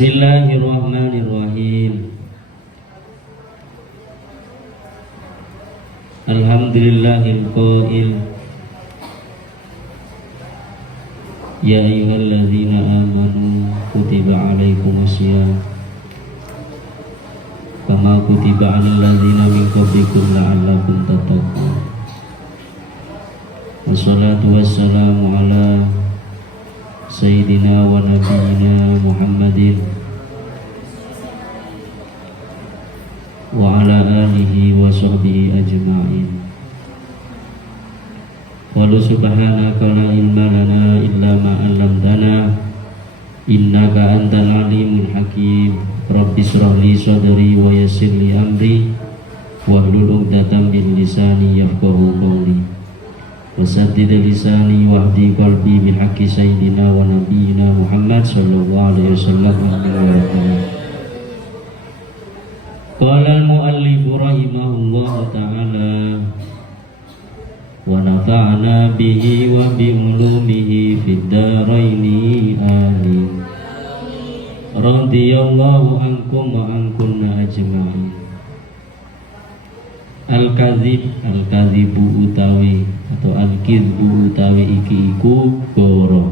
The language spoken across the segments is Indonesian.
Bismillahirrahmanirrahim. Alhamdulillahil qail ya ayyuhalladzina amanu kutiba alaikumusiyam kama kutiba alal ladzina min qablikum la'allakum tattaqun. Wassalatu wassalamu ala Sayyidina wa Nabiyyina Muhammadin wa ala alihi wa sahbihi ajma'in. Walau subhanaka la ilma lana illa ma 'allamtana innaka antal alimul hakim. Rabbi shrah li sadri wa yassir li amri wahlul 'uqdatam min lisani yafqahu qawli. Wasaddid lisani wahdi qalbi bihaqqi sayyidina wa nabiyyina Muhammad sallallahu alaihi wasallam. Qala al-muallif rahimahullah ta'ala wa nafa'ana bihi wa bi ulumihi fid dharaini amin. Radhiyallahu ankum wa ankunna ajma'in. Al-kadhibu utawi atau al-kidbu utawi iki iku goro,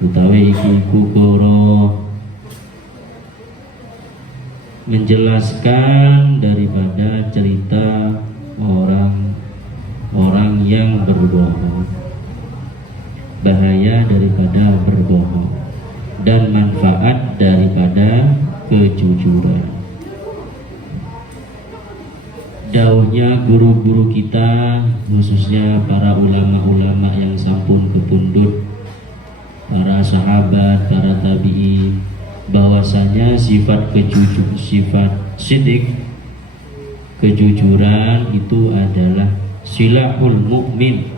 utawi iki iku goro menjelaskan daripada cerita orang-orang yang berbohong, bahaya daripada berbohong dan manfaat daripada kejujuran. Dauhnya guru-guru kita, khususnya para ulama-ulama yang sampun kepundhut, para sahabat, para tabi'in, bahwasanya sifat sidik, kejujuran itu adalah silahul mukmin,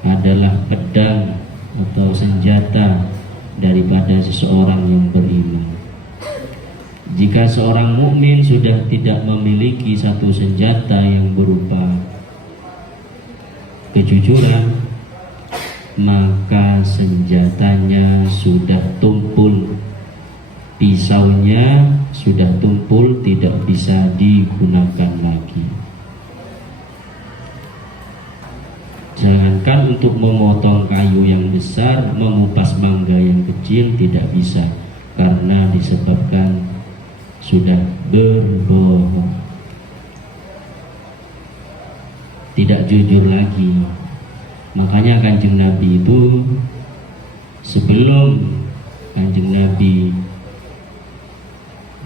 adalah pedang atau senjata daripada seseorang yang beriman. Jika seorang mukmin sudah tidak memiliki satu senjata yang berupa kejujuran, maka senjatanya sudah tumpul, pisaunya sudah tumpul, tidak bisa digunakan lagi. Jangankan untuk memotong kayu yang besar, mengupas mangga yang kecil tidak bisa, karena disebabkan sudah berbohong, tidak jujur lagi. Makanya Kanjeng Nabi itu, sebelum Kanjeng Nabi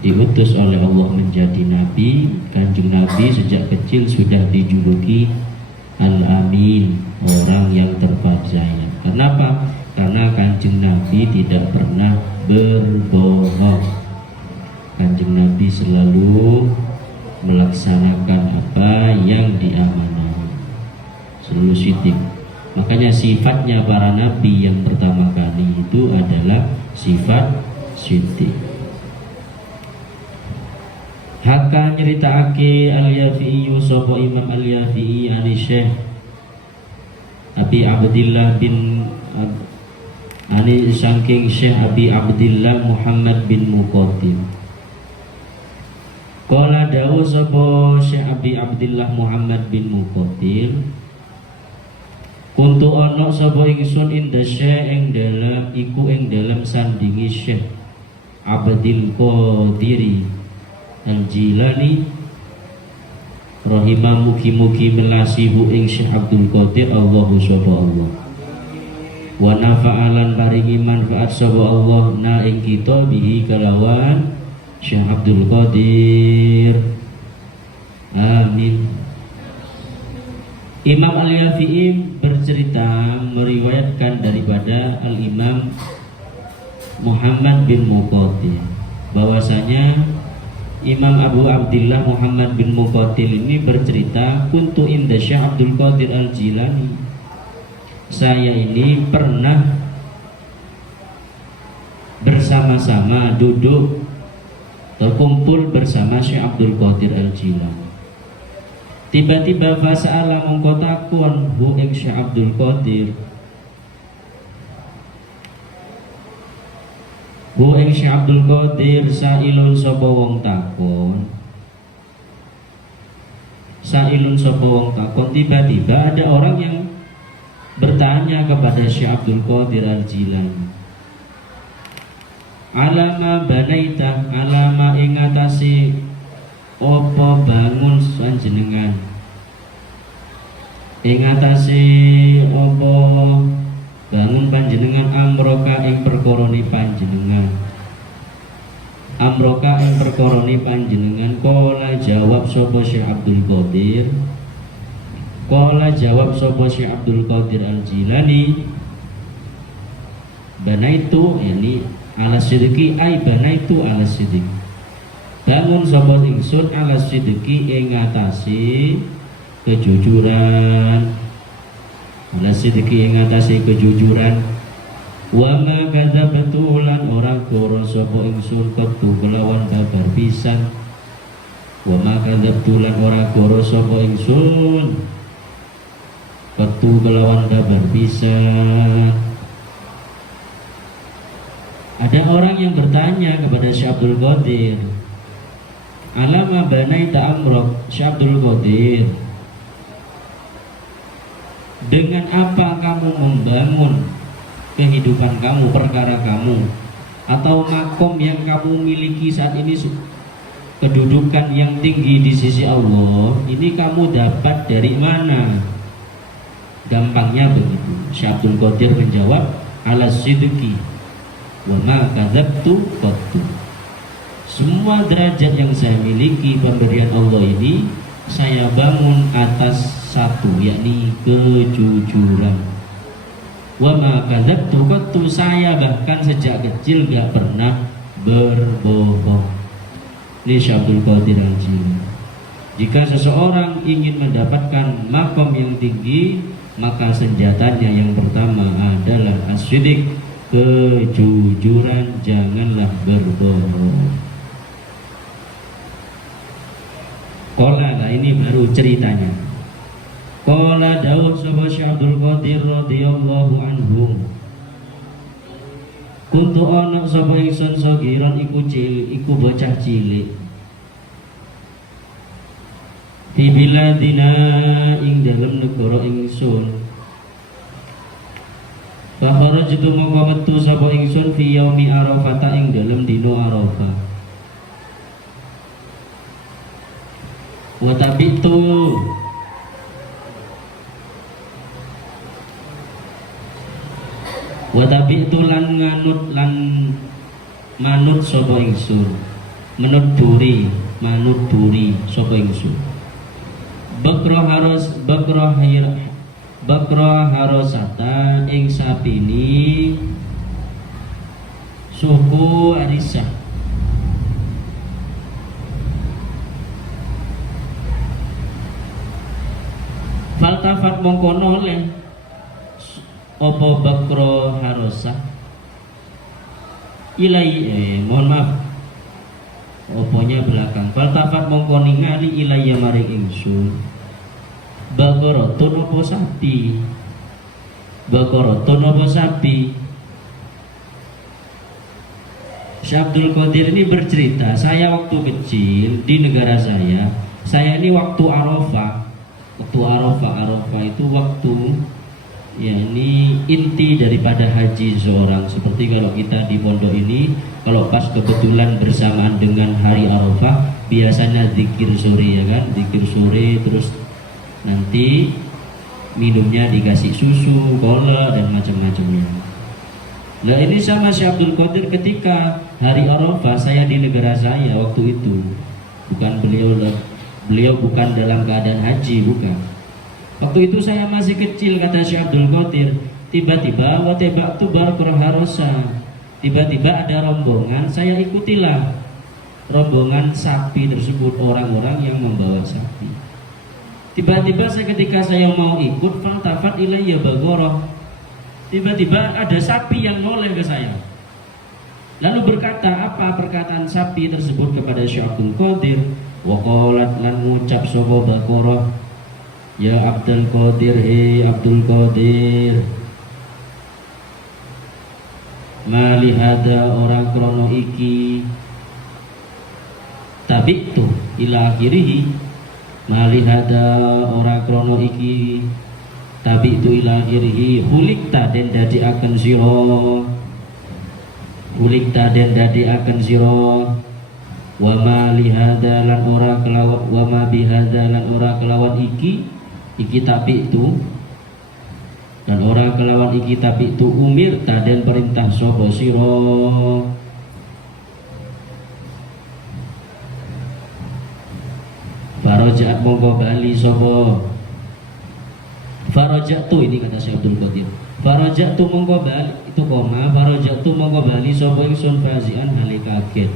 diutus oleh Allah menjadi Nabi, Kanjeng Nabi sejak kecil sudah dijuluki Al-Amin, orang yang terpercaya. Kenapa? Karena Kanjeng Nabi tidak pernah berbohong. Kanjeng Nabi selalu melaksanakan apa yang diamanahi, selalu sidik. Makanya sifatnya para nabi yang pertama kali itu adalah sifat sidik. Haka nyeritaake Al-Yafi'i sapa Imam Al-Yafi'i ani Syekh Abi Abdillah bin ani saking Syekh Abi Abdillah Muhammad bin Muqatil. Qala dawu sapa Syekh Abi Abdillah Muhammad bin Muqatil, kuntu ana sapa ingsun inda Syekh ing dalam iku ing dalam sandingi Syekh Abdul Qadiri Al-Jilani rahimah mugi-mugi melasihu ing Syekh Abdul Qadir Allahu sapa Allah wa nafa'alan paringi manfaat sapa Allah na ing kita bihi kalawan Syekh Abdul Qadir. Amin. Imam Al-Yafi'i bercerita, meriwayatkan daripada Al-Imam Muhammad bin Muqatil, bahwasanya Imam Abu Abdillah Muhammad bin Muqatil ini bercerita, kuntu inda Syekh Abdul Qadir Al-Jilani, saya ini pernah bersama-sama duduk terkumpul bersama Syekh Abdul Qadir Al-Jilani. Tiba-tiba fasa'ala mongko takon hu ing Syekh Abdul Qadir Hu ing Syekh Abdul Qadir sailun sapa wong takon. Sailun sapa wong takon, tiba-tiba ada orang yang bertanya kepada Syekh Abdul Qadir Al-Jilani. Alama banaita, alama ing atase apa bangun panjenengan, ing atase apa bangun panjenengan, amroka ing perkoroni panjenengan, amroka ing perkoroni panjenengan. Kola jawab sapa Syekh Abdul Qadir, kola jawab sapa Syekh Abdul Qadir Al-Jilani, banaitu yani ala sidiki, ay banaitu ala sidiki, bangun sapa ingsun ala sidiki ing ngatasi kejujuran, ala sidiki ing ngatasi kejujuran. Wa ma kadzabtu lan ora koro sapa ingsun ketu kelawan kabar pisan, wa ma kadzabtu lan ora koro sapa ingsun ketu kelawan kabar pisan. Ada orang yang bertanya kepada Syekh Abdul Qadir, alama banaita amrok, Syekh Abdul Qadir, dengan apa kamu membangun kehidupan kamu, perkara kamu, atau makom yang kamu miliki saat ini, kedudukan yang tinggi di sisi Allah, ini kamu dapat dari mana? Gampangnya begitu. Syekh Abdul Qadir menjawab, ala sidqi wa ma kadzabtu qattu. Semua derajat yang saya miliki pemberian Allah ini saya bangun atas satu, yakni kejujuran. Wa ma kadzabtu qattu, saya bahkan sejak kecil gak pernah berbohong. Ini Syekh Abdul Qadir Al-Jilani. Jika seseorang ingin mendapatkan makom yang tinggi, maka senjatanya yang pertama adalah as-sidq, kejujuran, janganlah berbohong. Qala, nah ini baru ceritanya. Qala Daud sapa Syekh Abdul Qadir radhiyallahu anhu, kuntu ana sapa ingsun sagiran iku cilik, iku bocah cilik, di biladina ing dalam negara ingsun. Fakharajtu mongko metu sapa ingsun fi yaumi Arafah ing dalam dino Arafah. Wa tabitu lan nganut lan manut sapa ingsun, manut duri sapa ingsun. Bakra harosata ing sapini suku Arisah. Faltafat mongko noleh apa bakra harosah ilai mohon maaf oponya belakang. Faltafat mongko ningali ilaiya maring ingsun bakorotun apa sapi, bakorotun apa sapi. Syekh Abdul Qadir ini bercerita, saya waktu kecil di negara saya ini waktu Arafah itu waktu, ya ini inti daripada haji seorang. Seperti kalau kita di pondok ini, kalau pas kebetulan bersamaan dengan hari Arafah, biasanya zikir sore, ya kan, zikir sore, terus nanti minumnya dikasih susu, kola dan macam-macamnya. Nah ini sama Syekh Abdul Qadir ketika hari Arafah saya di negara saya waktu itu, bukan beliau bukan dalam keadaan haji, bukan. Waktu itu saya masih kecil, kata Syekh Abdul Qadir, tiba-tiba watebak tu barqurharosa, tiba-tiba ada rombongan, saya ikutilah rombongan sapi tersebut, orang-orang yang membawa sapi. Tiba-tiba ketika saya mau ikut, faltafat ilayya bagoroh, tiba-tiba ada sapi yang noleh ke saya. Lalu berkata, apa perkataan sapi tersebut kepada Syekh Abdul Qadir? Waqalat lan ngucap sapa bagoroh, ya Abdul Qadir, hei Abdul Qadir, malihada orang krono iki tabitu ila akhirih, malihada orang krono iki tabitu ila akhirih, hulikta den dadi akan siro, hulikta den dadi akan siro, wa ma lihada lan ora kelawan, wa ma bihada lan ora kelawan iki tabitu dan ora kelawan iki tabitu umir ta den perintah sapa siro. Farajaat mongko bali sapa, farajatu ini kata Syekh Abdul Qadir, farajatu mongko bali itu koma, farajatu mongko bali sapa ingsun fazian hale kaget,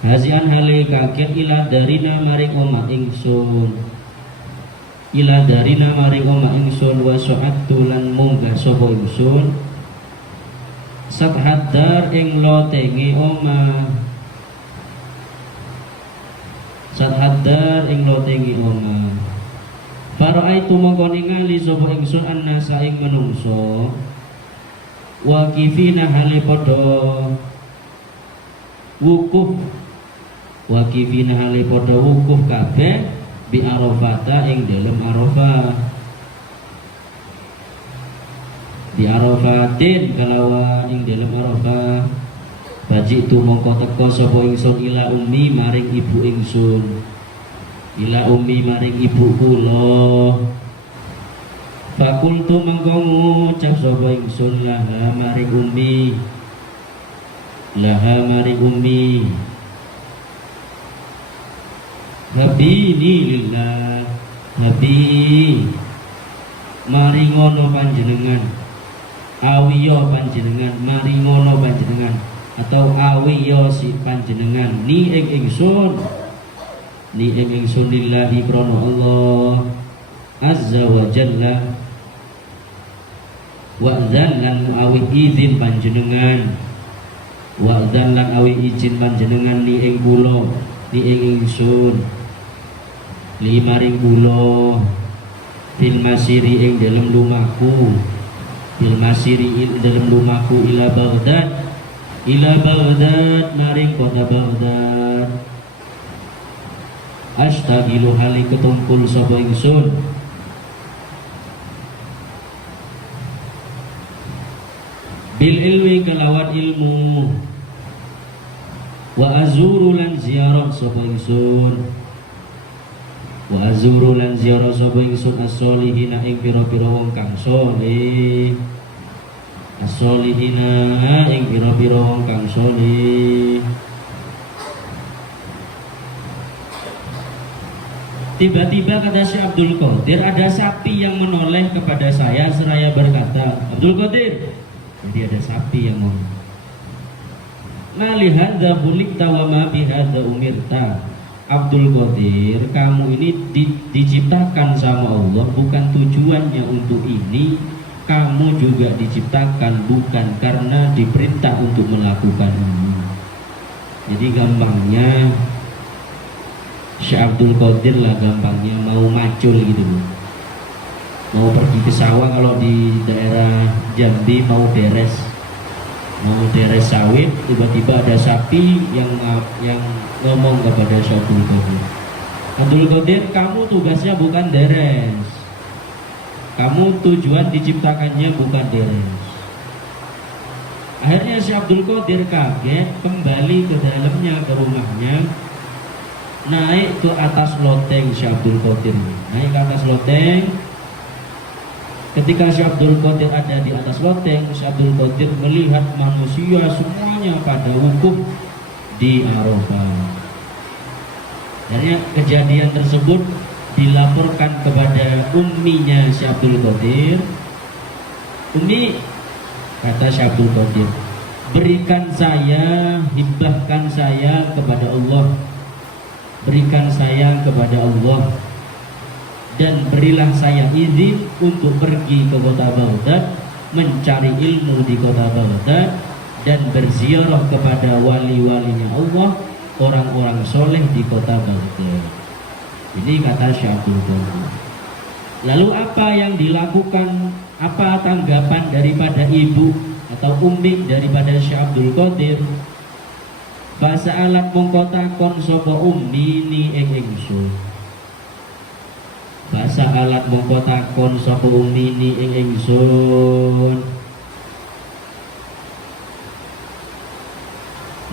hazian hale kaget ila darina maring omah ingsun, ila darina maring omah ingsun, wa sa'atu lan munggah sapa ingsun sathadar ing lotenge omah, sathadar ing lotenge omah. Faraitu mongko ningali sapa ingsun annasa ing menungso waqifina hale padha wukuf, waqifina hale padha wukuf kabeh bi arafata ing dalem arafah, di arafatin kalawan ing dalem arafah. Bajitu mongko teka sapa ingsun ila ummi maring ibu ingsun, ila ummi maring ibu kula. Fakultu mongko ngucap sapa ingsun laha maring ummi, laha maring ummi, habini lillah, habi maringono panjenengan, awiyo panjenengan, maringono panjenengan atau awiyo si panjenengan, ni ing ingsun, ni ing ingsun lillahi krono Allah azza wa jalla, wa'dzan lan awi izin panjenengan, wa'dzan lan awi izin panjenengan li ing kula, li ing ingsun, li maring kula bil masiri ing dalem lumaku, bil masiri ing dalem lumaku ila Baghdad, ila Baghdad maring kota Baghdad. Astagilu hali ketumpul sapa ingsun bil ilmi kelawan ilmu, wa azuru lan ziarah sapa ingsun, wa azuru lan ziarah sapa ingsun as-solihina ing pira-pira wong kang saleh, as-solihina ing pira-pira wong kang saleh. Tiba-tiba kata Syekh Abdul Qadir, ada sapi yang menoleh kepada saya seraya berkata, Abdul Qadir, jadi ada sapi yang mau, malihadza khuliqta wa ma bihadza umirta. Abdul Qadir, kamu ini diciptakan sama Allah, bukan tujuannya untuk ini. Kamu juga diciptakan bukan karena diperintah untuk melakukan ini. Jadi gampangnya Syekh Abdul Qadir lah, gampangnya mau macul gitu, mau pergi ke sawah. Kalau di daerah Jambi mau beres sawit, tiba-tiba ada sapi yang ngomong kepada Syekh Abdul Qadir, Abdul Qadir, kamu tugasnya bukan deres, kamu tujuan diciptakannya bukan deres. Akhirnya Syekh Abdul Qadir kaget, kembali ke dalamnya, ke rumahnya, naik ke atas loteng. Syekh Abdul Qadir naik ke atas loteng. Ketika Syekh Abdul Qadir ada di atas loteng, Syekh Abdul Qadir melihat manusia semuanya pada wukuf di Arafah. Dan kejadian tersebut dilaporkan kepada umminya Syekh Abdul Qadir. Ummi, kata Syekh Abdul Qadir, berikan saya, hibahkan saya kepada Allah, berikan saya kepada Allah, dan berilah saya izin untuk pergi ke kota Baghdad, mencari ilmu di kota Baghdad, dan berziarah kepada wali-walinya Allah, orang-orang soleh di kota Baghdad. Ini kata Syekh Abdul Qadir. Lalu apa yang dilakukan, apa tanggapan daripada ibu atau ummi daripada Syekh Abdul Qadir. Bahasa alat mongko takon sapa ummi ni ing ingsun. Bahasa alat mongko takon sapa ummi ni ing ingsun.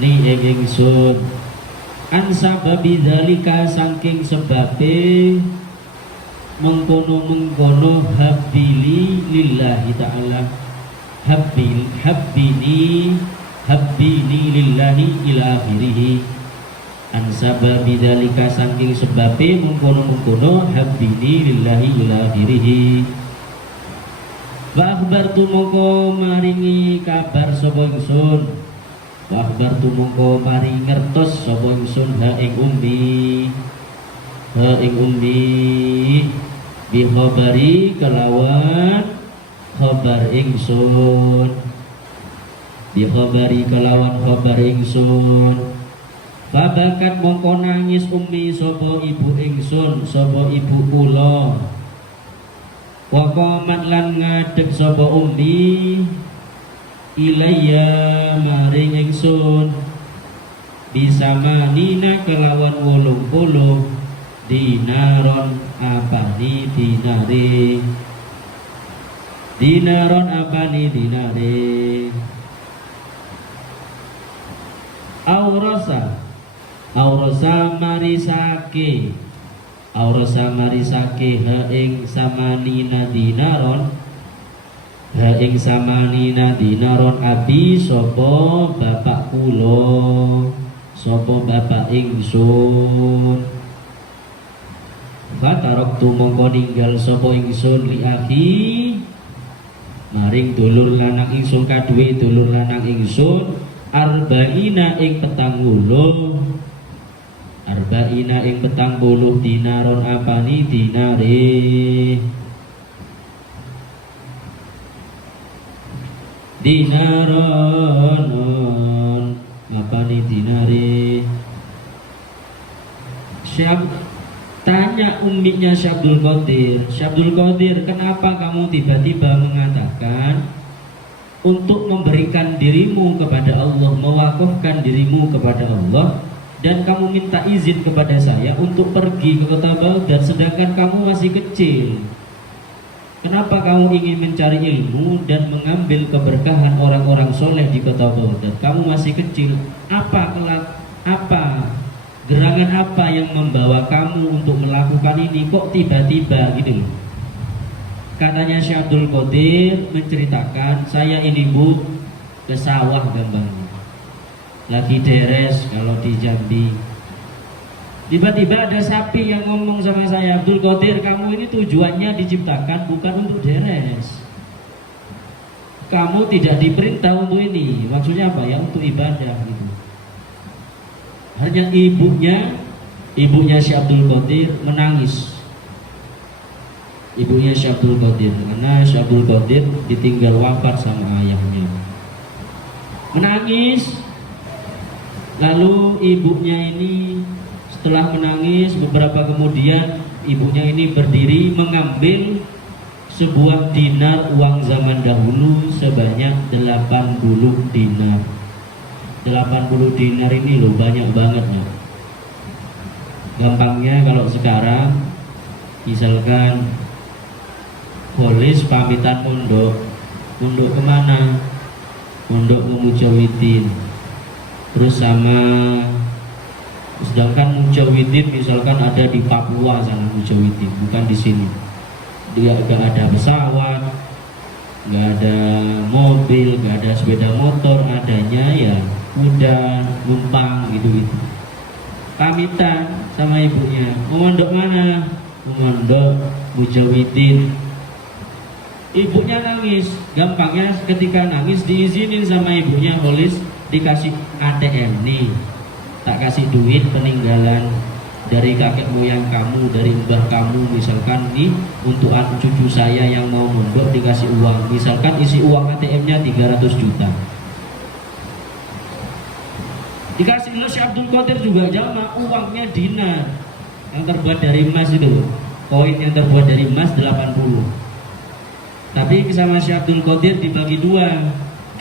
Ni ing ingsun. An sababi dzalika saking sebabe mengkono habili lillahi ta'ala habbini lillahi ila akhirih. An sababi dzalika saking sebabe mengkono habbini lillahi ila akhirih. Wa akhbartu mongko maringi kabar sapa ingsun. Wa akhbartu mongko maringi ngertos sapa ingsun ha ing ummi bi khabari kelawan khabar ingsun. Bi khabari kelawan khabar ingsun. Fabakat mongko nangis ummi sapa ibu ingsun, sapa ibu kula. Wa qamat lan ngadeg sapa ummi ilayya maring ingsun bisa manina kelawan 80 dinaron apani dinare. Dinaron apani dinare. Aurasa marisake ha ing samanina dinaron. Ha ing samanina dinaron abi sapa bapak kula, sapa bapak ingsun. Fataroktu mongko ninggal sapa ingsun li akhi maring dulur lanang ingsun kaduwe dulur lanang ingsun arba'ina ing 40 dinaron apani dinare. Dinaron apani dinare. Siap tanya umminya Syekh Abdul Qadir, Syekh Abdul Qadir, kenapa kamu tiba-tiba mengatakan untuk memberikan dirimu kepada Allah, mewakafkan dirimu kepada Allah, dan kamu minta izin kepada saya untuk pergi ke kota Baghdad sedangkan kamu masih kecil? Kenapa kamu ingin mencari ilmu dan mengambil keberkahan orang-orang soleh di kota Baghdad? Kamu masih kecil. Gerangan apa yang membawa kamu untuk melakukan ini? Kok tiba-tiba gitu loh. Katanya Syekh Abdul Qadir menceritakan, saya ini bu ke sawah gampangnya, lagi deres kalau di Jambi. Tiba-tiba ada sapi yang ngomong sama saya, Abdul Qadir, kamu ini tujuannya diciptakan bukan untuk deres. Kamu tidak diperintah untuk ini. Maksudnya apa ya? Untuk ibadah gitu. Hanya ibunya Syekh Abdul Qadir menangis. Ibunya Syekh Abdul Qadir, karena Syekh Abdul Qadir ditinggal wafat sama ayahnya. Menangis. Lalu ibunya ini setelah menangis beberapa kemudian ibunya ini berdiri mengambil sebuah dinar uang zaman dahulu sebanyak 80 dinar. 80 dinar ini loh banyak banget ya. Gampangnya kalau sekarang misalkan polis pamitan mondok kemana? Mondok ke Mujawidin. Terus sama sedangkan Mujawidin misalkan ada di Papua sana, Mujawidin bukan di sini. Dia gak ada pesawat, gak ada mobil, gak ada sepeda motor, adanya ya kuda, numpang gitu-gitu. Pamitan sama ibunya, mau mondok mana? Mau mondok Mujawidin. Ibunya nangis. Gampangnya ketika nangis diizinin sama ibunya, polis dikasih ATM nih, tak kasih duit peninggalan dari kakek moyang kamu, dari mbah kamu, misalkan nih untuk anak cucu saya yang mau mondok dikasih uang, misalkan isi uang ATM-nya 300 juta. Dikasih oleh Syekh Abdul Qadir juga jamaah, uangnya dinar yang terbuat dari emas itu, koin yang terbuat dari emas 80. Tapi sama Syekh Abdul Qadir dibagi dua,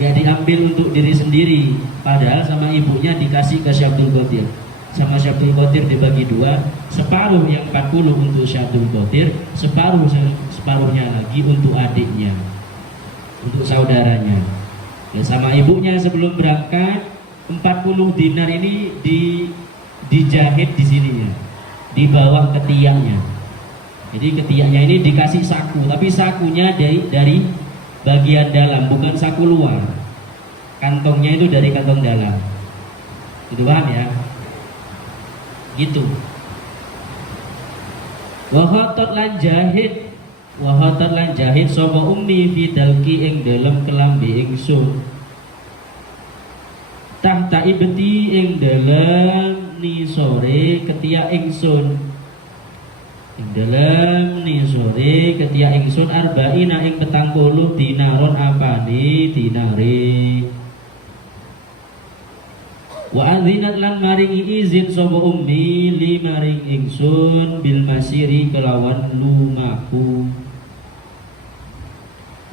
gak diambil untuk diri sendiri, padahal sama ibunya dikasih ke Syekh Abdul Qadir. Sama Syekh Abdul Qadir dibagi dua, separuh yang 40 untuk Syekh Abdul Qadir, separuhnya lagi untuk adiknya, untuk saudaranya. Ya, sama ibunya sebelum berangkat 40 dinar ini dijahit di sininya, di bawah ketiaknya. Jadi ketiaknya ini dikasih saku, tapi sakunya dari bagian dalam, bukan saku luar. Kantongnya itu dari kantong dalam. Itu paham ya? Gitu. Wahotot lan jahit sapa ummi fi dalki ing dalem kelambi ingsun. Tahta ibti ing dalem ni sore ketiak ingsun. Ing dalem ni sore ketiak ingsun arba'ina ing 40 dinaron apane dinare. Wa adzinat lan maringi izin sapa ummi li maring ingsun bil masiri kelawan lumaku.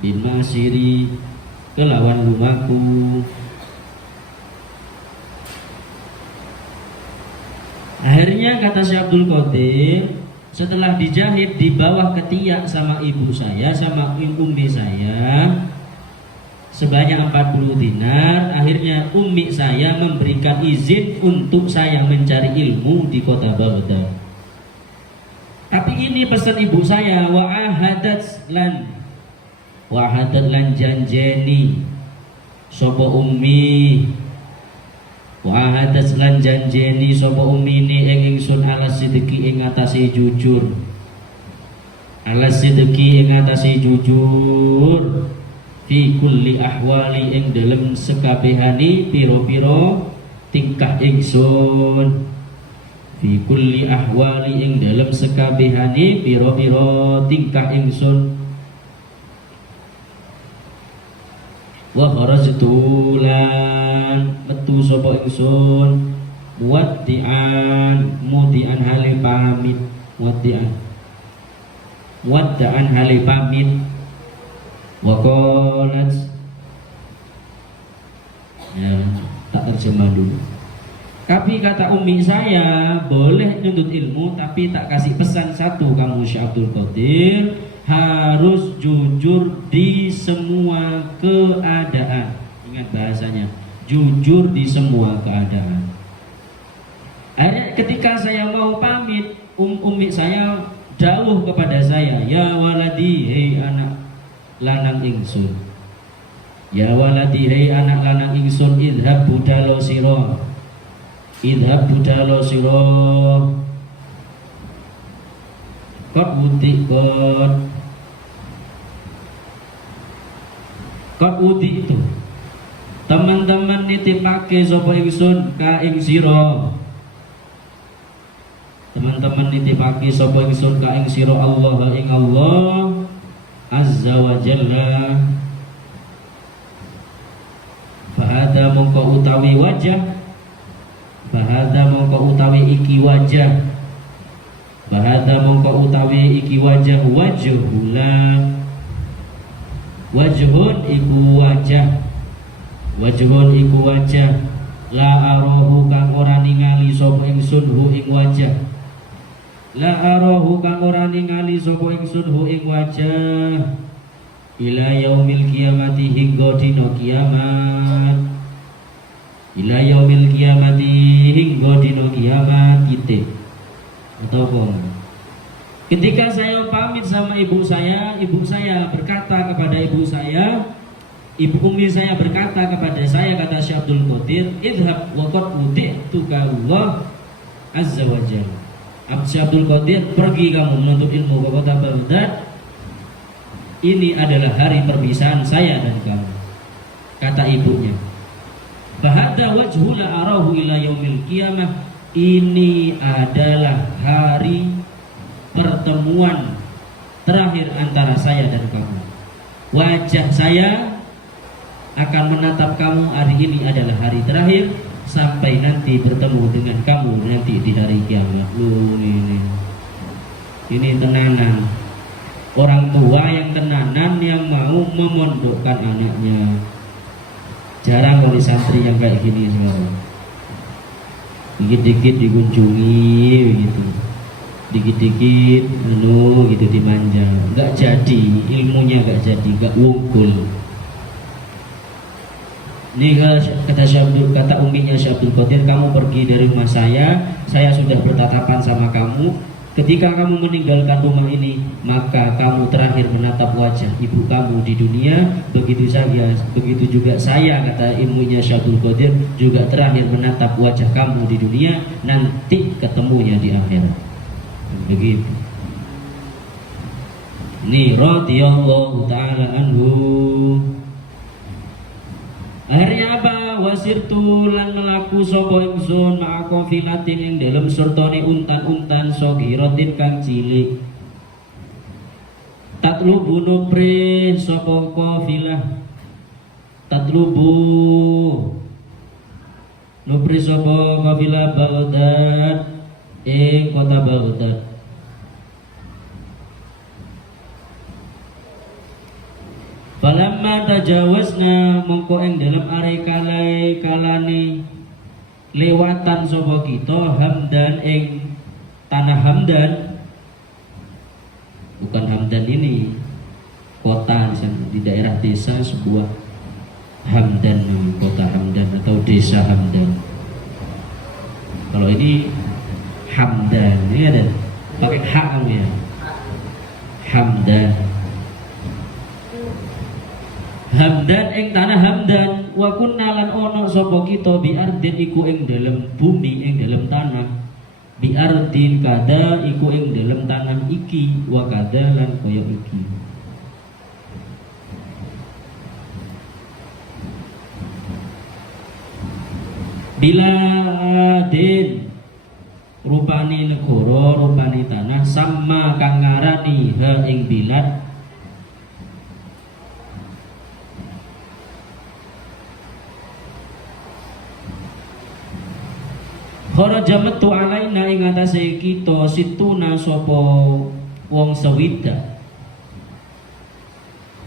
Bil masiri kelawan lumaku. Akhirnya kata Syekh Abdul Qadir, setelah dijahit di bawah ketiak sama ibu saya, sama ummi saya sebanyak 40 dinar, akhirnya ummi saya memberikan izin untuk saya mencari ilmu di kota Baghdad. Tapi ini pesan ibu saya, wa'ahadat lan janjeni sapa ummi, wa'ahadat lan janjeni sapa ummi ni ing ingsun alas sidiki ing atase jujur, alas sidiki ing atase jujur fi kulli ahwali ing dalem sekabehane pira-pira tingkah ingsun, fi kulli ahwali ing dalem sekabehane pira-pira tingkah ingsun. Wa kharajtu lan metu sapa ingsun mudian hale pamit, mudda'an hale pamit. Waqalat, ya, tak terjemah dulu. Tapi kata ummi saya, boleh nuntut ilmu tapi tak kasih pesan satu, kamu Syekh Abdul Qadir harus jujur di semua keadaan. Ingat bahasanya, jujur di semua keadaan. Akhirnya ketika saya mau pamit, ummi saya dawuh kepada saya, ya waladi, hei anak lanang ingsun, ya waladi hei anak lanang ingsun, idhab budalo siro, idhab budalo siro, kot wuti kot wuti itu teman-teman nitipake sapa ingsun ka ing sira, teman-teman nitipake sapa ingsun ka ing sira Allah ing Allah Azza wa Jalla. Fahada mongko utawi wajah, fahada mongko utawi iki wajah, fahada mongko utawi iki wajah, wajhula, wajhun iku wajah, wajhun iku wajah, la arahu kang ora ningali sapa ingsun hu ing wajah, la arahu kang ora ningali sapa ingsun hu ing wajah, ila yaumil kiamati hingga dina kiamat, ila yaumil kiamati hingga dina kiamat titik. Atau apa? Ketika saya pamit sama ibu saya berkata kepada ibu saya, ibu ummi saya berkata kepada saya, kata Syekh Abdul Qadir, idhab wa qad udi'tuka Allah Azza wa Jalla. Syekh Abdul Qadir, pergi kamu menuntut ilmu ke kota Baghdad. Ini adalah hari perpisahan saya dan kamu, kata ibunya. Bahada wajhu la arahu ila yaumil qiyamah. Ini adalah hari pertemuan terakhir antara saya dan kamu. Wajah saya akan menatap kamu, hari ini adalah hari terakhir sampai nanti bertemu dengan kamu nanti di hari kiamat. Ini tenanan orang tua yang tenanan yang mau memondokkan anaknya, Jarang kali santri yang kayak gini sekarang. Dikit-dikit dikunjungi begitu, dikit-dikit gitu dimanja, nggak jadi ilmunya, nggak jadi, nggak wungkul. Ini kata uminya Syekh Abdul Qadir, kamu pergi dari rumah saya sudah bertatapan sama kamu. Ketika kamu meninggalkan rumah ini, maka kamu terakhir menatap wajah ibu kamu di dunia. Begitu juga saya, kata ilmunya Syekh Abdul Qadir, juga terakhir menatap wajah kamu di dunia. Nanti ketemunya di akhirat. Begitu. Ini radhiyallahu ta'ala anhu. Akhirnya apa? Wasirtu lan melaku sapa ingsun ma'a qafilatin ing dalem sertane untan-untan sagiratin kang cilik. Tatlubu nupri sapa qafilah. Tatlubu nupri sapa qafilah Baghdad ing kota Baghdad. Falamma tajawazna mongko ing dalam are kalane lewatan sapa kita Hamdan ing tanah Hamdan. Bukan Hamdan ini kota di daerah desa, sebuah Hamdan, kota Hamdan atau desa Hamdan. Kalau ini Hamdan, ini ada pakai hak kamu ya, Hamdan. Hamdan ing tanah Hamdan, wa kunna lan ono sapa kita bi ardin iku ing dalem bumi, ing dalem tanah. Bi ardin kada iku ing dalem tanah iki, wa kada lan kaya iki. Biladin rupani negara, rupani tanah, sama kang ngarani ha ing bilad. Kharaja metu alaina ing atase kita situna sapa wong sewidak,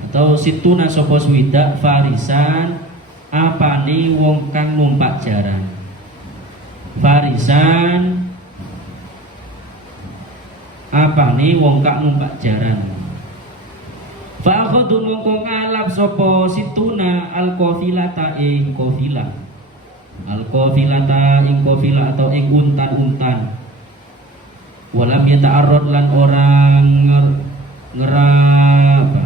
atau situna sapa sewidak farisan apane wong kang numpak jaran. Farisan apane wong kang numpak jaran. Fa akhadhu mongko ngalap sapa situna al-qafilata ing qafilah. Al-qafilata ing qafilah atau ing untan-untan. Walam yata'arrad lan orang ngerapa.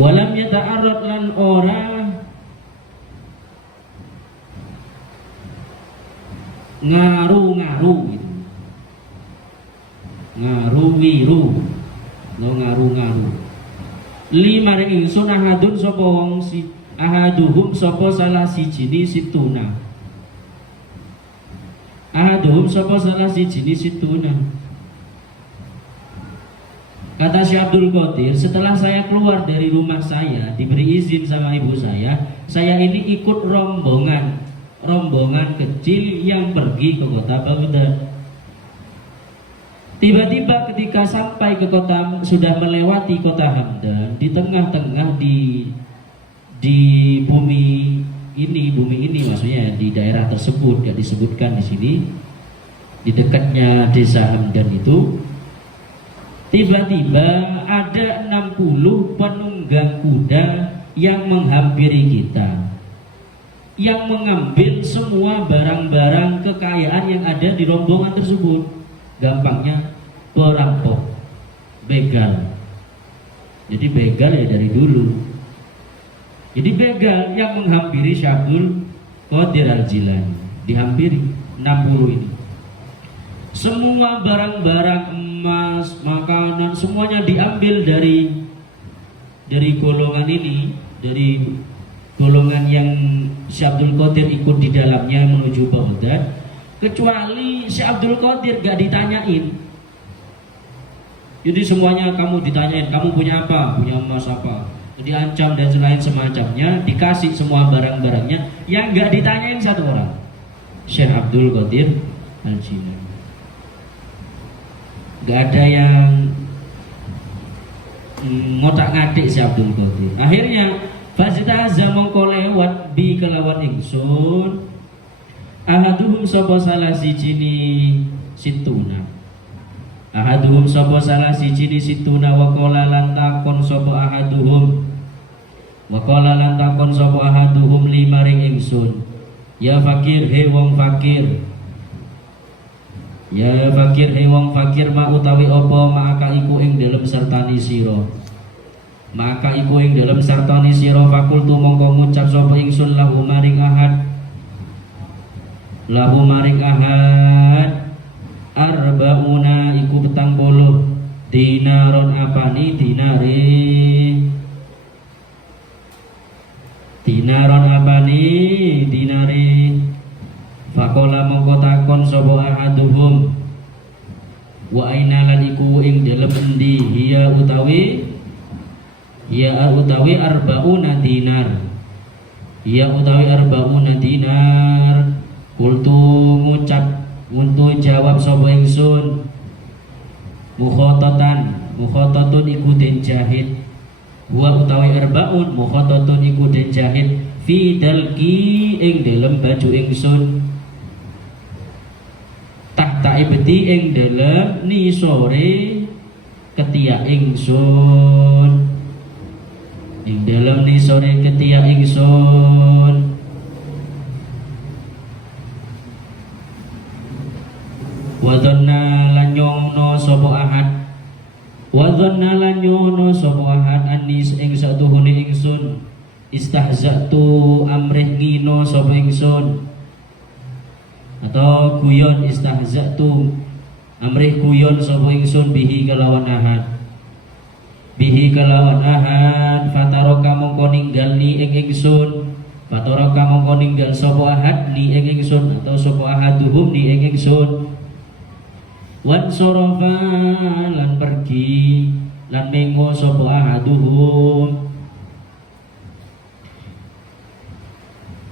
Walam yata'arrad lan orang ngaru-ngaru gitu. Ngaru-wiru no ngaru-ngaru. Lima ring ingsun ahadun sapa wong si ahaduhum sapa salah siji situna. Ahaduhum sapa salah siji situna. Kata Syekh Abdul Qadir, setelah saya keluar dari rumah saya, diberi izin sama ibu saya ini ikut rombongan kecil yang pergi ke kota Baghdad. Tiba-tiba ketika sampai ke kota, sudah melewati kota Hamdan, di tengah-tengah di bumi ini maksudnya di daerah tersebut, gak disebutkan di sini, di dekatnya desa Hamdan itu, tiba-tiba ada 60 penunggang kuda yang menghampiri kita, yang mengambil semua barang-barang kekayaan yang ada di rombongan tersebut. Gampangnya perampok, begal. Jadi begal ya dari dulu. Jadi begal yang menghampiri Syekh Abdul Qadir Al-Jilani, dihampiri 60 ini. Semua barang-barang emas, makanan, semuanya diambil dari golongan ini, dari golongan yang Syekh Abdul Qadir ikut di dalamnya menuju Baghdad. Kecuali Syekh Abdul Qadir gak ditanyain. Jadi semuanya kamu ditanyain, kamu punya apa? Punya emas apa? diancam dan selain semacamnya, dikasih semua barang-barangnya, yang nggak ditanyain satu orang, Syekh Abdul Qadir Al-Jilani. Nggak ada yang ngotak-ngatik si Abdul Qadir. Akhirnya fazitaza mongko lewat bi kelawan ingsun ahaduhum sapa salah siji ni situna. Ahaduhum sapa salah siji ni situna wa qala lan takon sapa ahaduhum wa qala lan takon sapa ahaduhum limaring ingsun, ya fakir he wong fakir, ya fakir he wong fakir, ma utawi apa maka iku ing dalem sertani sira, maka iku ing dalem sertani sira. Fakultu mongko ngucap sapa ingsun lahu maring ahad, lahu maring ahad, arbauna iku 40 dinaron apani dinaron apani dinare. Fakola mongko takon sapa ahaduhum, wa aina lan iku ing dalem endi hiya utawi arbauna dinar, hiya utawi arbauna dinar. Kultu ngucap untuk jawab sapa ingsun, mukhatatun iku den jahit, wa utawi arbaun mukhatatun iku den jahit, fi dalki ing dalem baju ingsun, tahta ibti ing dalem nisore ketiak ingsun, ing dalem nisore ketiak ingsun. Wadhanna lan nyono sapa ahad, wadhanna lan nyono sapa ahad anis ing satuhune ingsun, istahzatu amrih ngino sapa ingsun, atau guyon istahzatu amrih guyon sapa ingsun bihi kelawan ahad, bihi kelawan ahad. Fataraka mongko ninggal ni ing ingsun, fataraka mongko ninggal sapa ahad ni ing ingsun, atau sapa ahaduhum ni ing ingsun. Wan sorofa lan pergi lan mengo sapa ahaduhum.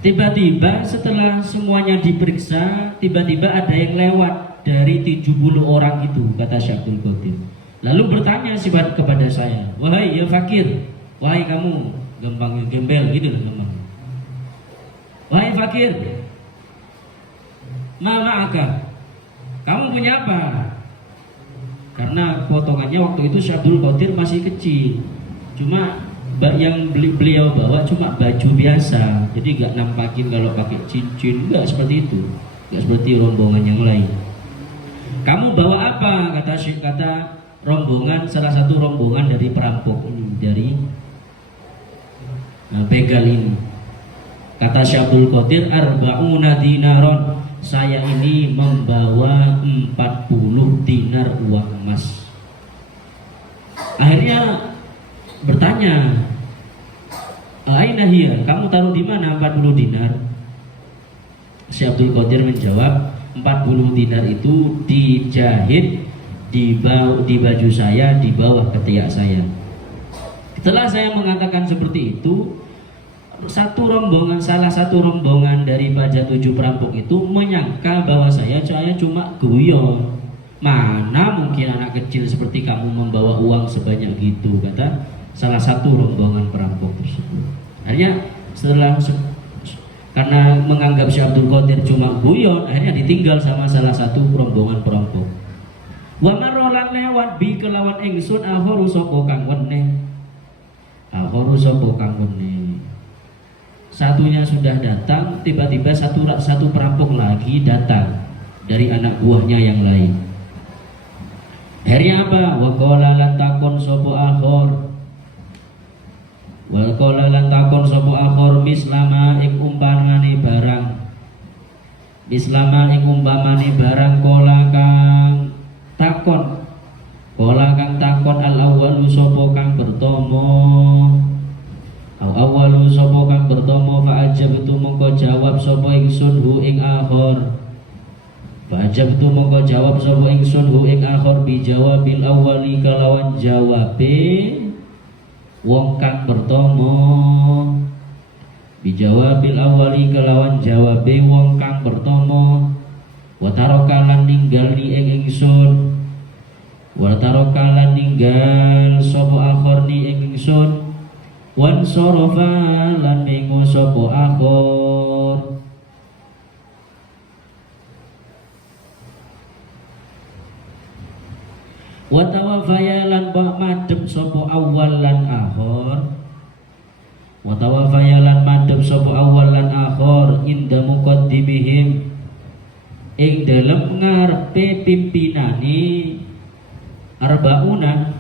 Tiba-tiba setelah semuanya diperiksa, tiba-tiba ada yang lewat dari 70 orang itu, kata Syekh Abdul Qadir. Lalu bertanya sifat kepada saya, wahai ya fakir, wahai kamu gampang gembel gitu lah gampang, wahai fakir, ma ma'aka, kamu punya apa? Karena potongannya waktu itu Syekh Abdul Qadir masih kecil, cuma yang beliau bawa cuma baju biasa, jadi gak nampakin kalau pakai cincin, gak seperti itu, gak seperti rombongan yang lain. Kamu bawa apa? Kata rombongan, salah satu rombongan dari perampok ini, dari begal ini. Kata Syekh Abdul Qadir, arba'una dinaron, saya ini membawa 40 dinar uang emas. Akhirnya bertanya, aina hiya, kamu taruh di mana 40 dinar? Syekh Abdul Qadir menjawab, 40 dinar itu dijahit di baju saya, di bawah ketiak saya. Setelah saya mengatakan seperti itu, salah satu rombongan dari pajak 7 perampok itu menyangka bahwa saya cuma guyon. Mana mungkin anak kecil seperti kamu membawa uang sebanyak gitu, kata salah satu rombongan perampok tersebut. Akhirnya karena menganggap Syekh Abdul Qadir cuma guyon, akhirnya ditinggal sama salah satu rombongan perampok. Wa marolan lewat bi kelawan ingsun akhoru sapa kang weneh, akhoru sapa kang weneh. Satunya sudah datang, tiba-tiba satu perampok lagi datang dari anak buahnya yang lain. Akhirnya apa? Wa qala lan takon sapa akhor, wa qala lan takon sapa akhor mislama ing umpamane barang, mislama ing umpamane barang kola kang takon al awwalu sapa kang bertama, awalu sapa kang bertama, fa ajabtu mongko jawab sapa ingsun hu ing akhor, fa ajabtu mongko jawab sapa ingsun hu ing akhor bi jawabil awwali kalawan jawabe wong kang pertama bijawabil awali kelawan jawabe wong kang pertama wa tarokalan ninggali ing ingsun wa tarokalan ninggal sapa akhirni ing ingsun wan sorofa lan mengo sapa akhir wa tawafaya lan madhep sapa awal lan akhir wa tawafaya lan madhep sapa awal lan akhir inda muqaddimihim ing dalem ngarepe pimpinane arbauna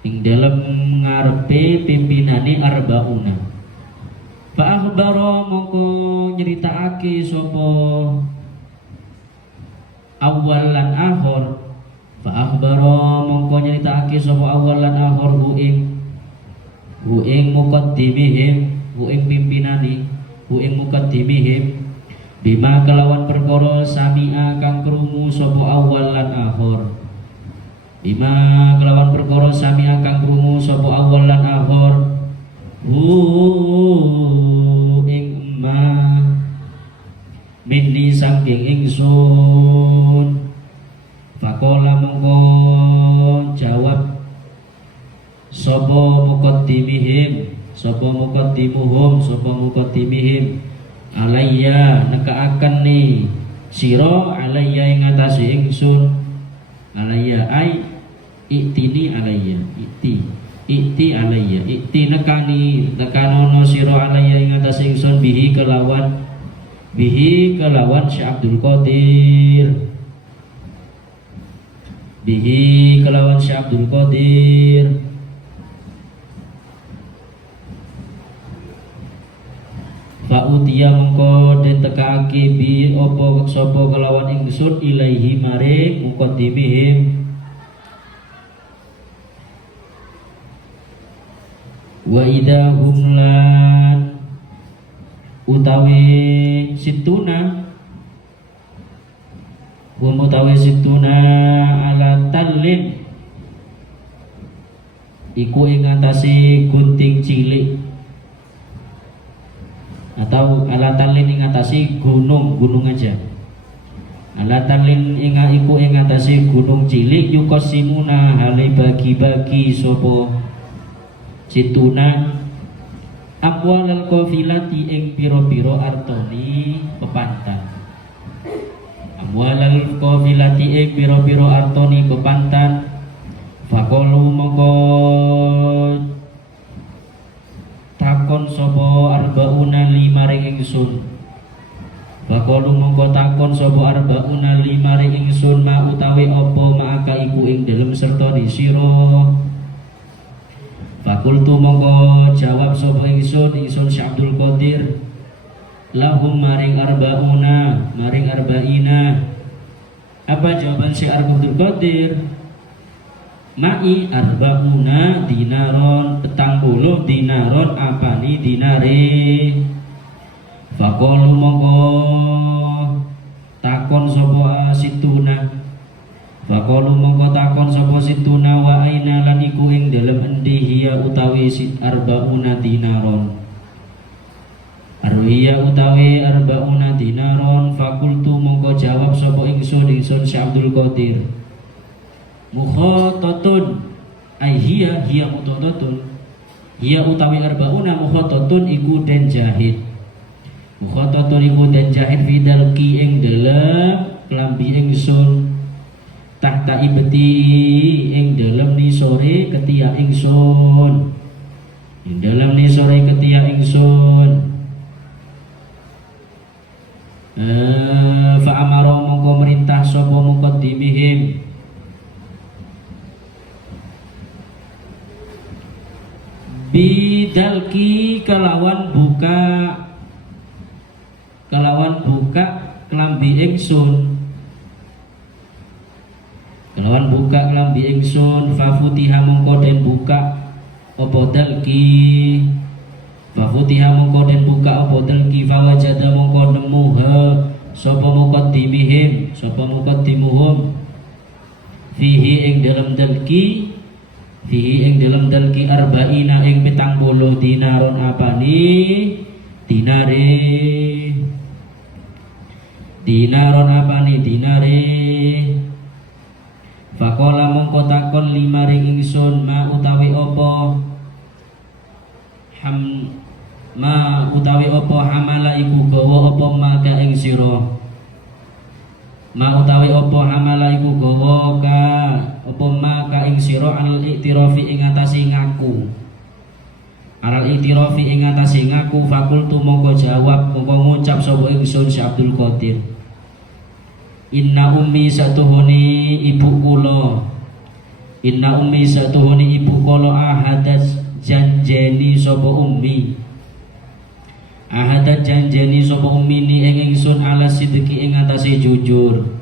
ing dalem ngarepe pimpinane arbauna fa akhbara mongko nyeritakake sapa awal lan akhir fa akhbara mongko nyeritakake sapa awal lan akhir hu ing muqaddimihim hu ing pimpinane hu ing muqaddimihim bima kelawan perkara sami'a kang krungu sapa awal lan akhir bima kelawan perkara sami'a kang krungu sapa awal lan akhir ing ma minni saking ingsun faqala mongko jawab sapa muqaddimihim sapa muqaddimuhum sapa muqaddimihim alayya nekaaken ni sira alayya ing atase ingsun alayya ai iktini alayya ikti alayya ikti nekani tekanono sira alayya ing atase ingsun bihi kelawan Syekh Abdul Qadir bihi kelawan Syekh Abdul Qadir fa'utiya mengko den tekake bi apa sapa kelawan ingsun ilaihi maring muqaddimihim wa idahum lan utawi situna ala talin iku ing atase gunting cilik atau ala talin ing atase gunung aja ala talin iku ing atase gunung cilik yukosimuna hale bagi-bagi sapa situna amwalal qafilati ing pira-pira artoni pepantan amwalal qafilati ing pira-pira artoni pepantan faqalu mongko takon sapa arbauna limaring ingsun faqalu mongko takon sapa arbauna limaring ingsun ma utawi apa maka iku ing dalem serta sira fakultu mongko jawab sapa ingsun Syekh Abdul Qadir lahum maring arbauna maring arba'ina apa jawaban Syekh Abdul Qadir ma'i arbauna dinaron 40 dinaron apani dinare faqalu mongko takon sapa situna faqalu mongko takon sapa situna wa aina lan iku ing dalem endi hiya utawi sit arbauna dinaron arwiya utawi arbauna dinaron fakultu mongko jawab sapa ingsun Syekh Abdul Qadir mukhatatun ai hiya mukhatatun hiya utawi arbauna mukhatatun iku den jahit mukhatatun iku den jahit fidalki ing dalem klambi ingsun tahta ibti ing dalem ni sore ketiak ingsun ing dalem ni sore ketiak ingsun fa amara mongko merintah sapa muqaddimihim bidalki kelawan buka kelambi ingsun kelawan buka kelambi ingsun fafutiha mongko den buka apa dalki fafutiha mongko den buka apa dalki fawajada mongko nemu sapa muqaddimuhum fihi ing dalam dalki fihi ing dalam dalki arba'ina ing 70 dinaron apani dinare dinaron apani dinare. Faqala mongko takon limaring ingsun ma utawi apa ma utawi apa hamala iku gawa apa maka ing sira ma utawi apa hamala iku gawa ka apa maka ing sira al iktirafi ing atase ngaku al iktirafi ing atase ngaku. Fakultu mongko jawab mongko ngucap sapa ingsun si Abdul Qadir, inna ummi satuhuni ibu kula inna ummi satuhuni ibu kula ahadat janjeni sapa ummi ahadat janjeni sapa ummi ni ing ingsun ala sidqi ing atase jujur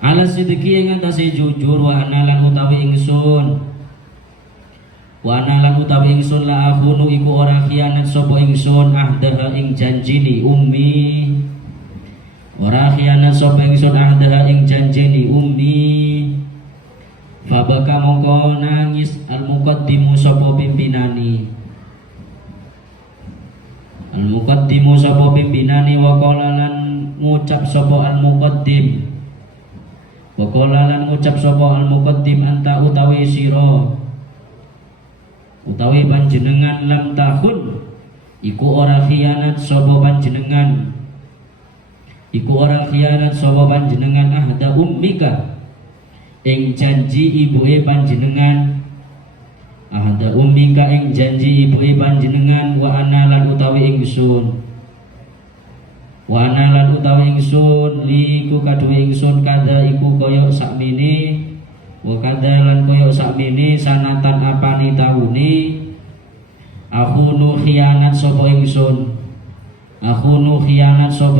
ala sidqi ing atase jujur wa analan utawi ingsun wa analan utawi ingsun la akhunu iku ora khianat sapa ingsun ahdaha ing janjini ummi ora khianat sapa ingsun ahdaha ing janjini ummi. Fabaka mongko nangis al muqaddimu sapa pimpinani al muqaddimu sapa pimpinani wa qala lan ngucap sapa al muqaddim wa qala lan ngucap sapa al muqaddim anta utawi sira utawi panjenengan lam tahun iku ora khianat sapa panjenengan iku ora khianat sapa panjenengan ahda ummika ing janji ibuke panjenengan ahda ummika ing janji ibuke panjenengan wa ana lan utawi ingsun wa ana lan utawi ingsun liku kaduwe ingsun kada iku kaya sakmene wa kadalan koyo sakmene sanatan apani tauni aku nu khianat sapa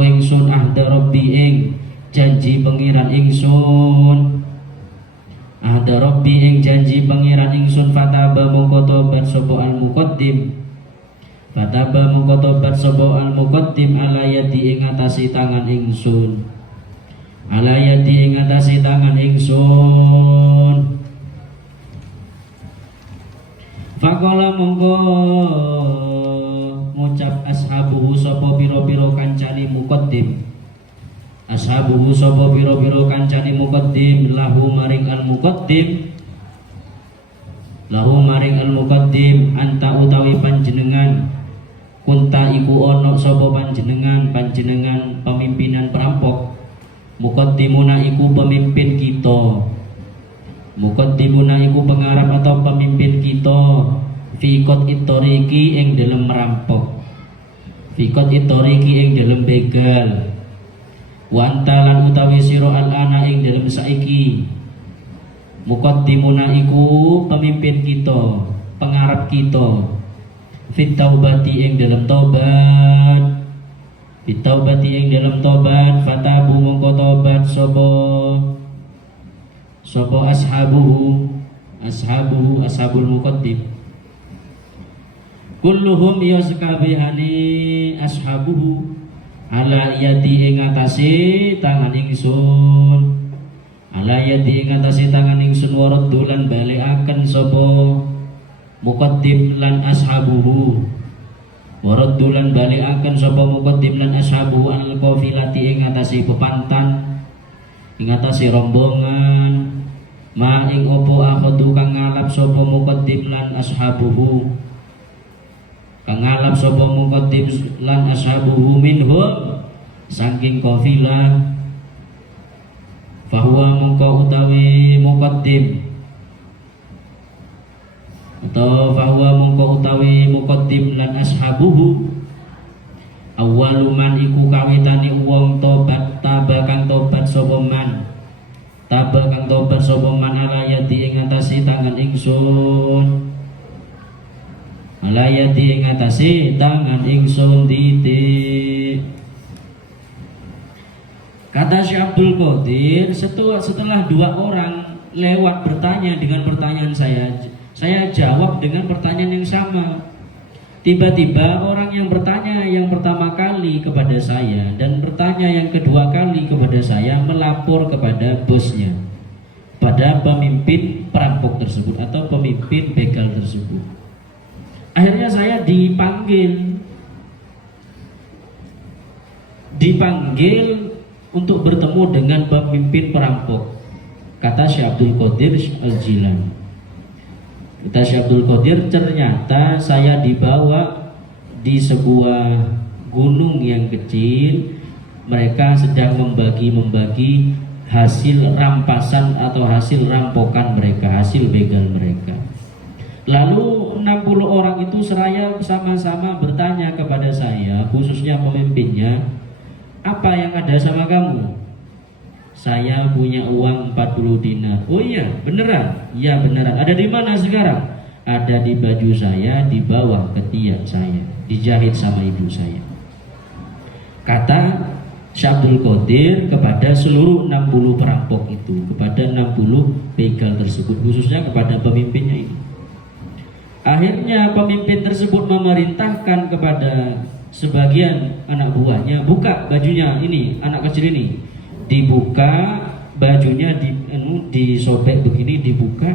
ingsun ahda rabbi ing janji pangeran ingsun ahda rabbi ing janji pangeran ingsun. Fataba mongko tobat sapa al muqaddim ala yadi ing atase tangan ingsun ala yadi ing atase tangan ingsun. Faqala mongko ngucap ashabuhu sapa pira-pira kancane muqaddim ashabuhu sapa pira-pira kancane muqaddim lahu maring al muqaddim anta utawi panjenengan kunta iku ana sapa panjenengan pemimpinan perampok muqaddimuna iku pemimpin kita muqaddimuna iku pengarap atau pemimpin kita fi qat itoriki ing dalam merampok fi qat itoriki ing dalam begal wa antalan utawi sira al-ana ing dalam saiki muqaddimuna iku pemimpin kita pengarap kita fit taubati ing dalam tobat bitaubati ing dalam tobat. Fatabu mongko tobat sapa ashabul muqaddim kulluhum ya sakabehane ashabuhu ala yadi ing atase tangan ingsun ala yadi ing atase tangan ingsun waraddulan balekaken sapa muqaddim lan ashabuhu waraddulan balekaken sapa muqaddim lan ashabuhu al qafilati ing atase pepantan ing atase rombongan ma ing opo akhadu kang ngalap sapa muqaddim lan ashabuhu kang ngalap sapa muqaddim lan ashabuhu minhum saking qafilah. Fahuwa mongko utawi muqaddim atau fahuwa mongko utawi muqaddim lan ashabuhu awwalu man iku kawitane wong tobat taba kang tobat sapa man ala yadi ing atase tangan ingsun ala yadi ing atase tangan ingsun titik. Kata Syekh Abdul Qadir, setelah dua orang lewat bertanya dengan pertanyaan saya jawab dengan pertanyaan yang sama. Tiba-tiba orang yang bertanya yang pertama kali kepada saya dan bertanya yang kedua kali kepada saya melapor kepada bosnya pada pemimpin perampok tersebut atau pemimpin begal tersebut. Akhirnya saya dipanggil untuk bertemu dengan pemimpin perampok. Kata Syekh Abdul Qadir Al-Jilani. Kata Syekh Abdul Qadir, ternyata saya dibawa di sebuah gunung yang kecil. Mereka sedang membagi hasil rampasan atau hasil rampokan mereka, hasil begal mereka. Lalu 60 orang itu seraya sama-sama bertanya kepada saya, khususnya pemimpinnya, apa yang ada sama kamu? Saya punya uang 40 dinar. Oh iya, beneran? Iya beneran. Ada di mana sekarang? Ada di baju saya, di bawah ketiak saya, dijahit sama ibu saya. Kata Syekh Abdul Qadir kepada seluruh 60 perampok itu, kepada 60 begal tersebut, khususnya kepada pemimpinnya ini. Akhirnya pemimpin tersebut memerintahkan kepada sebagian anak buahnya, buka bajunya ini, anak kecil ini, dibuka bajunya, disobek begini, dibuka.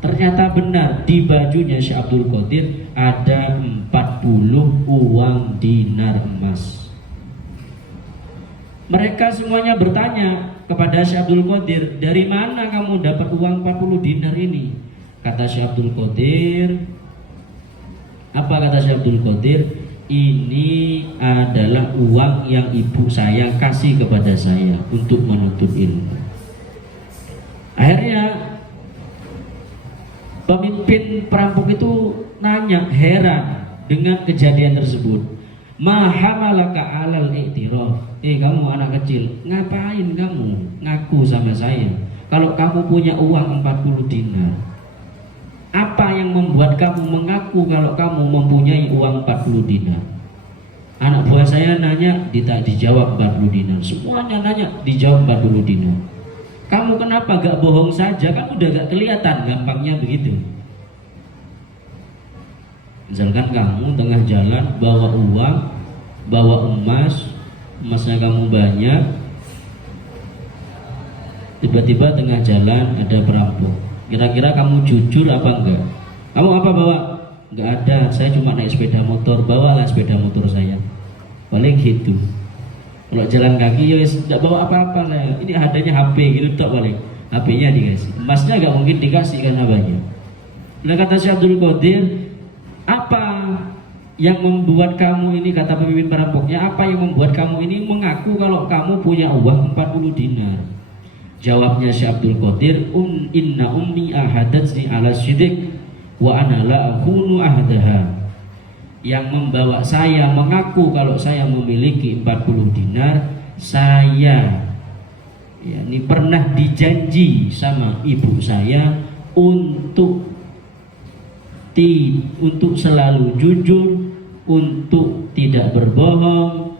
Ternyata benar di bajunya Syekh Abdul Qadir ada 40 uang dinar emas. Mereka semuanya bertanya kepada Syekh Abdul Qadir, dari mana kamu dapat uang 40 dinar ini? Kata Syekh Abdul Qadir, apa kata Syekh Abdul Qadir? Ini adalah uang yang ibu saya kasih kepada saya untuk menuntut ilmu. Akhirnya pemimpin perampok itu nanya, heran dengan kejadian tersebut. Ma hamalaka alal i'tiraf. Kamu anak kecil, ngapain kamu ngaku sama saya kalau kamu punya uang 40 dinar? Apa yang membuat kamu mengaku kalau kamu mempunyai uang 40 dinar? Anak buah saya nanya, dijawab 40 dinar. Semuanya nanya, dijawab 40 dinar. Kamu kenapa gak bohong saja? Kan udah gak kelihatan, gampangnya begitu. Misalkan kamu tengah jalan bawa uang, bawa emasnya kamu banyak, tiba-tiba tengah jalan ada perampok. Kira-kira kamu jujur apa enggak? Kamu apa bawa? Enggak ada, saya cuma naik sepeda motor. Bawalah sepeda motor saya. Paling gitu. Kalau jalan kaki ya enggak bawa apa-apa lah. Ini adanya HP gitu tak paling. HP-nya dikasih. Emasnya enggak mungkin dikasih karena banyak. Nah kata Syekh Abdul Qadir, apa yang membuat kamu ini, kata pemimpin perampoknya, apa yang membuat kamu ini mengaku kalau kamu punya uang 40 dinar? Jawabnya Syekh Abdul Qadir, inna ummi ahadatni ala syidik wa ana la akunu ahdaha. Yang membawa saya mengaku kalau saya memiliki 40 dinar, saya ini pernah dijanji sama ibu saya untuk selalu jujur, untuk tidak berbohong,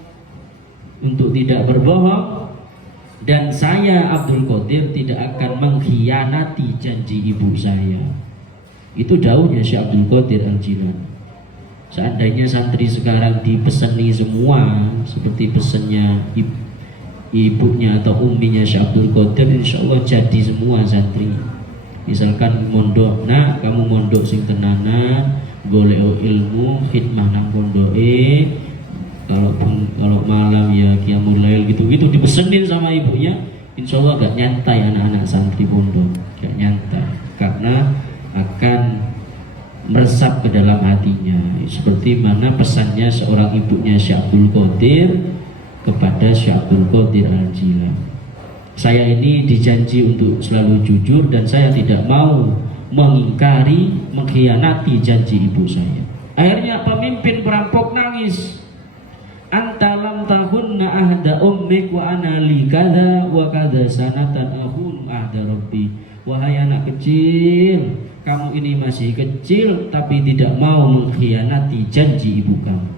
dan saya Abdul Qadir tidak akan mengkhianati janji ibu saya. Itu dawuhnya Syekh Abdul Qadir Al-Jilani. Seandainya santri sekarang dipeseni semua seperti pesannya ibunya atau umminya Syekh Abdul Qadir, insya Allah jadi semua santri. Misalkan mondok, nak kamu mondok sing tenanan, golek ilmu, khidmah nang pondoke. Kalau malam ya qiyamul lail gitu-gitu dipesenin sama ibunya, insya Allah gak nyantai anak-anak santri pondok, gak nyantai karena akan meresap ke dalam hatinya. Seperti mana pesannya seorang ibunya Syekh Abdul Qadir kepada Syekh Abdul Qadir Al-Jilani. Saya ini dijanji untuk selalu jujur dan saya tidak mau mengingkari, mengkhianati janji ibu saya. Akhirnya pemimpin perampok nangis. Anta lam tahunna ahda ummik wa ana li kadza wa kadza sanatan ahun ahda rabbi. Wahai anak kecil, kamu ini masih kecil tapi tidak mau mengkhianati janji ibu kamu.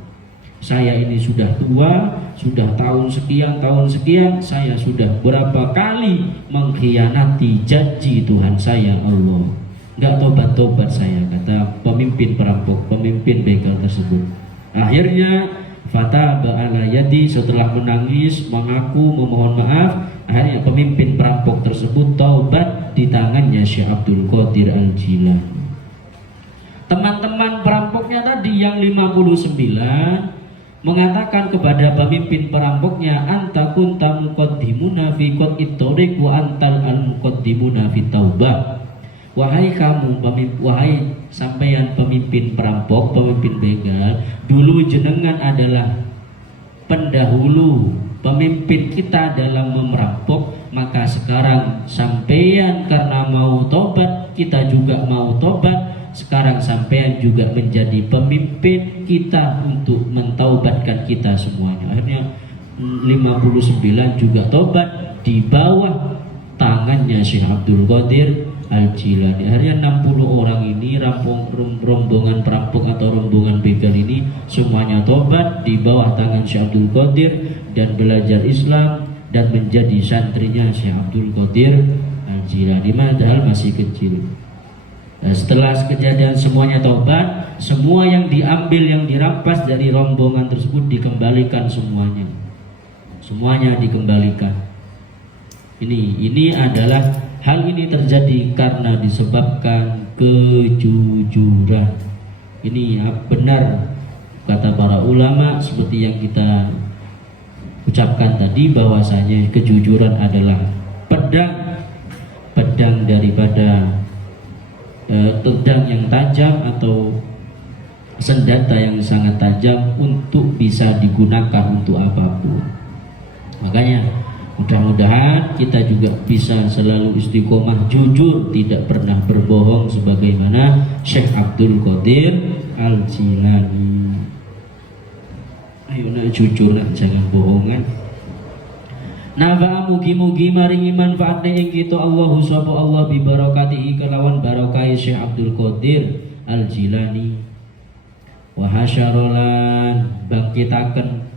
Saya ini sudah tua, sudah tahun sekian, saya sudah berapa kali mengkhianati janji Tuhan saya Allah. Enggak tobat-tobat saya, kata pemimpin perampok, pemimpin begal tersebut. Akhirnya fataba ala yadi, setelah menangis, mengaku, memohon maaf, akhirnya pemimpin perampok tersebut taubat, di tangannya Syekh Abdul Qadir Al-Jilani. Teman-teman perampoknya tadi yang 59 mengatakan kepada pemimpin perampoknya, anta kunta muqaddimuna fi qat'it thariq wa antal al-muqaddimuna fi taubah. Wahai kamu, wahai sampeyan pemimpin perampok, pemimpin begal, dulu jenengan adalah pendahulu, pemimpin kita dalam merampok, maka sekarang sampeyan karena mau tobat, kita juga mau tobat. Sekarang sampean juga menjadi pemimpin kita untuk mentaubatkan kita semuanya. Akhirnya 59 juga tobat di bawah tangannya Syekh Abdul Qadir Al-Jilani. Akhirnya 60 orang ini rombongan perampok atau rombongan begal ini semuanya tobat di bawah tangan Syekh Abdul Qadir dan belajar Islam dan menjadi santrinya Syekh Abdul Qadir Al-Jilani padahal masih kecil. Nah, setelah kejadian semuanya tobat, semua yang diambil, yang dirampas dari rombongan tersebut dikembalikan semuanya. Semuanya dikembalikan. Ini adalah hal ini terjadi karena disebabkan kejujuran. Ini benar kata para ulama seperti yang kita ucapkan tadi, bahwasanya kejujuran adalah pedang daripada pedang yang tajam atau senjata yang sangat tajam untuk bisa digunakan untuk apapun. Makanya mudah-mudahan kita juga bisa selalu istiqomah jujur, tidak pernah berbohong sebagaimana Syekh Abdul Qadir Al-Jilani. Ayo nak jujur, nak jangan bohongan. Nafa'a mugi-mugi maringi manfaat ing kita Allahu sapa Allah bi barakatihi kelawan barokai Syekh Abdul Qadir Al-Jilani. Wa hasyarolan bangkitaken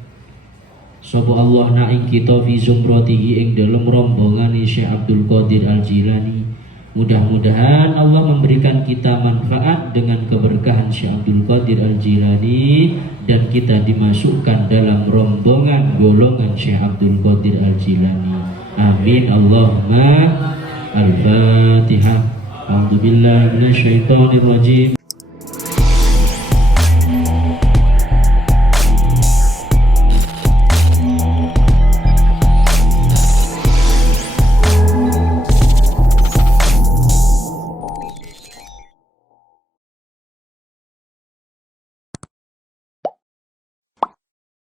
sapa Allah na ing kita fi zumratihi ing dalem rombongan Syekh Abdul Qadir Al-Jilani. Mudah-mudahan Allah memberikan kita manfaat dengan keberkahan Syekh Abdul Qadir Al-Jilani dan kita dimasukkan dalam rombongan golongan Syekh Abdul Qadir Al-Jilani. Amin Allahumma al-Fatihah. A'udzubillahi minasyaitonir rajim.